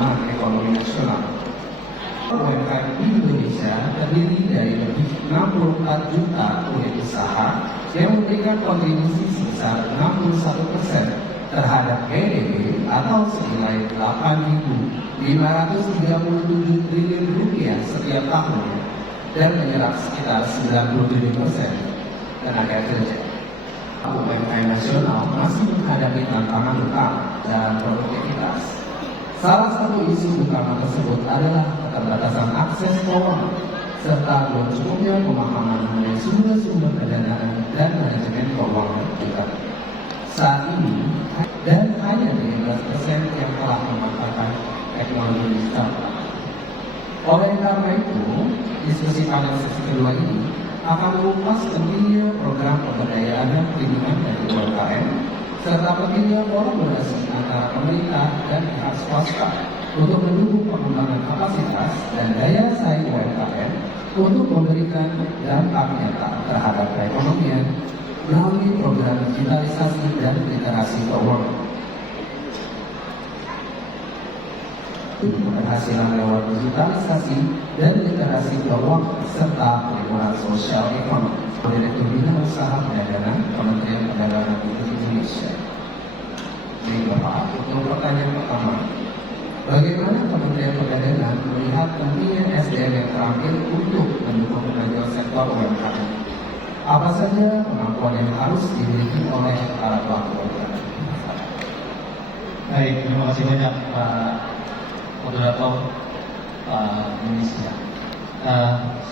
pertumbuhan ekonomi nasional. UMKM di Indonesia terdiri dari lebih 64 juta unit usaha yang memberikan kontribusi sebesar 61% terhadap PDB atau senilai 8.537 triliun rupiah setiap tahunnya dan menyerap sekitar 97% tenaga kerja. UMKM nasional masih menghadapi tantangan utama dalam produktivitas. Salah satu isu utama tersebut adalah keterbatasan akses keuangan serta belum cukupnya pemahaman mengenai sumber-sumber pendanaan dan manajemen keuangan kita. Saat ini, dan hanya 15% yang telah memanfaatkan teknologi digital. Oleh karena itu, diskusi pada sesi kedua ini akan mengupas pentingnya program pemberdayaan dan perlindungan dari UMKM serta pentingnya kolaborasi antara pemerintah dan pihak swasta untuk mendukung pengembangan kapasitas dan daya saing UMKM untuk memberikan dampak nyata terhadap perekonomian melalui program digitalisasi dan literasi keuangan. Keberhasilan lewat digitalisasi dan literasi keuangan serta perlindungan sosial ekonomi. Direktur Bina Usaha Perdagangan Kementerian Perdagangan Republik Indonesia. Jadi Bapak, untuk pertanyaan pertama, bagaimana Kementerian Perdagangan melihat pentingnya SDM yang terampil untuk mendukung kemajuan sektor UMKM? Apa saja kemampuan yang harus dimiliki oleh para pelaku UMKM? Baik, terima kasih banyak Pak Moderator Indonesia.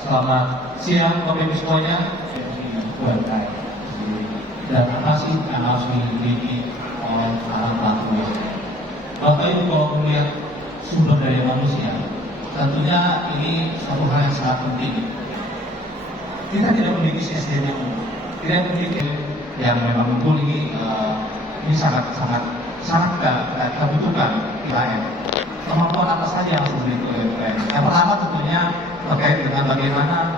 Selamat siang Bapak Ibu semuanya. UMKM dan apa sih yang harus dimiliki oleh para pelaku? Bapak Ibu kalau melihat sumber daya manusia, tentunya ini satu hal yang sangat penting. Kita tidak memiliki SDM yang tidak memiliki yang memang mumpuni ini sangat kita butuhkan UMKM. Kemampuan apa saja yang harus dimiliki UMKM? Yang pertama tentunya terkait dengan bagaimana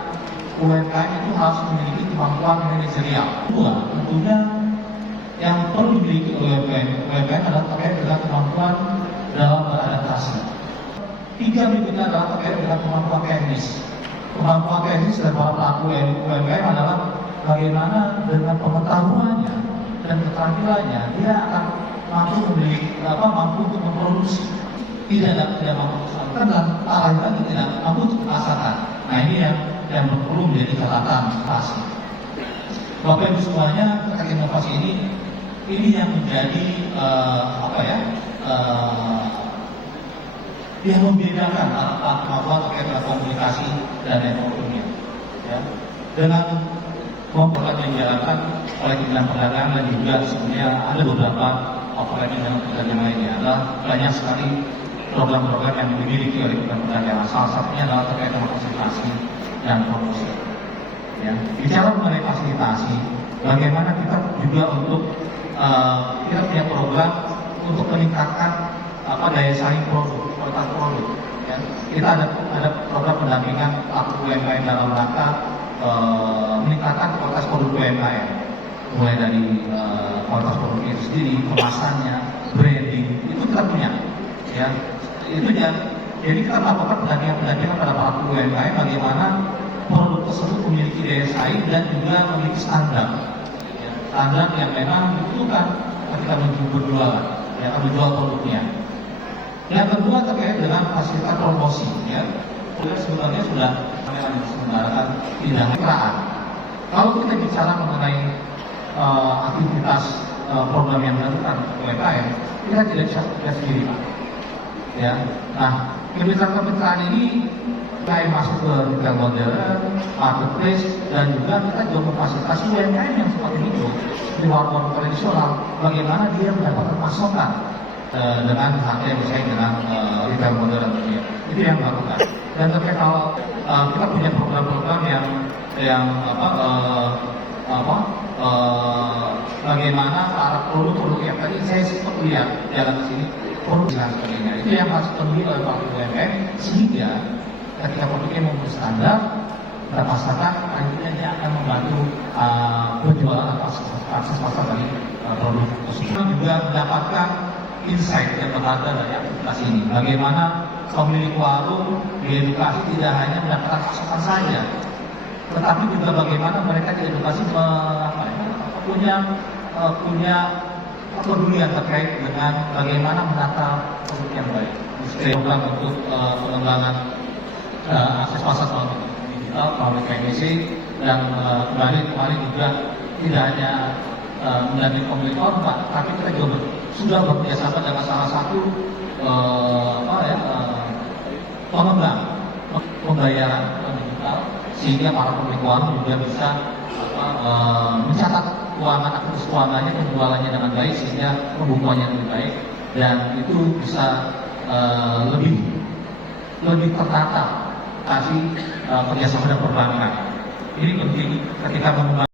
UMKM itu harus memiliki kemampuan manajerial. Kedua, tentunya yang perlu dimiliki UMKM adalah terkait dengan kemampuan dalam beradaptasi. Tiga berikutnya adalah terkait dengan kemampuan teknis. Kemampuan teknis dari para pelaku UMKM adalah bagaimana dengan pengetahuannya dan keterampilannya dia akan mampu untuk memproduksi. Tidak mampu memasarkan dan lain lagi tidak mampu untuk memasarkan. Nah ini yang perlu menjadi catatan pasti. Bapak Ibu semuanya terkait inovasi ini yang menjadi yang membedakan kemampuan terkait dengan komunikasi dan ekonomi. Ya. Dengan program yang dijalankan oleh Kementerian Perdagangan dan juga sebenarnya ada beberapa program yang lainnya adalah banyak sekali program-program yang dimiliki oleh Kementerian Perdagangan. Salah satunya adalah terkait dengan fasilitasi dan promosi. Ya. Bicara mengenai fasilitasi, bagaimana kita juga untuk kita punya program untuk meningkatkan daya saing kualitas produk. Ya. Kita ada program pendampingan pelaku UMKM dalam rangka meningkatkan kualitas produk UMKM, mulai dari kualitas produknya itu sendiri, kemasannya, branding, itu kita punya. Ya, itu dia. Jadi kita melakukan pendampingan pada pelaku UMKM bagaimana produk tersebut memiliki daya saing dan juga memiliki standar. Ya, standar yang memang dibutuhkan ketika menjual produknya. Yang kedua terkait dengan fasilitas promosi. Ya, sebenarnya sudah menyelenggarakan bidang peran. Kalau kita bicara mengenai aktivitas program yang dilakukan UMKM, kita tidak bisa bekerja sendiri, Pak. Ya, nah kemitraan ini kayak masuk ke retail modern, marketplace, dan juga kita juga memfasilitasi UMKM yang seperti itu di warung-warung tradisional. Bagaimana dia mendapatkan pasokan dengan harga yang bersaing dengan retail modern itu yang dilakukan. Dan terkait kalau kita punya program-program yang bagaimana para produk-produk yang tadi saya sempat lihat jalan ke sini produk dan sebagainya itu yang harus dipenuhi oleh para UMKM sehingga ketika produknya memenuhi standar terpasarkan akhirnya dia akan membantu penjualan atau akses pasar dari produk tersebut. Juga mendapatkan insight yang berharga dari aktivitas ini. Bagaimana pemilik warung diedukasi tidak hanya mendapatkan pasokan saja, tetapi juga bagaimana mereka diedukasi punya kepedulian terkait dengan bagaimana menata produk yang baik. Program untuk pengembangan akses pasar melalui digital, melalui KMC, dan kemarin juga tidak hanya menjadi pemilik warung, Pak, tapi kita juga sudah bekerjasama dengan salah satu pengembang pembayaran digital, sehingga para pemilik warung juga bisa mencatat keuangan, aktivitas keuangannya, penjualannya dengan baik, sehingga pembukuannya lebih baik, dan itu bisa lebih tertata kasih kerjasama dan perbankan. Ini penting ketika mengembangkan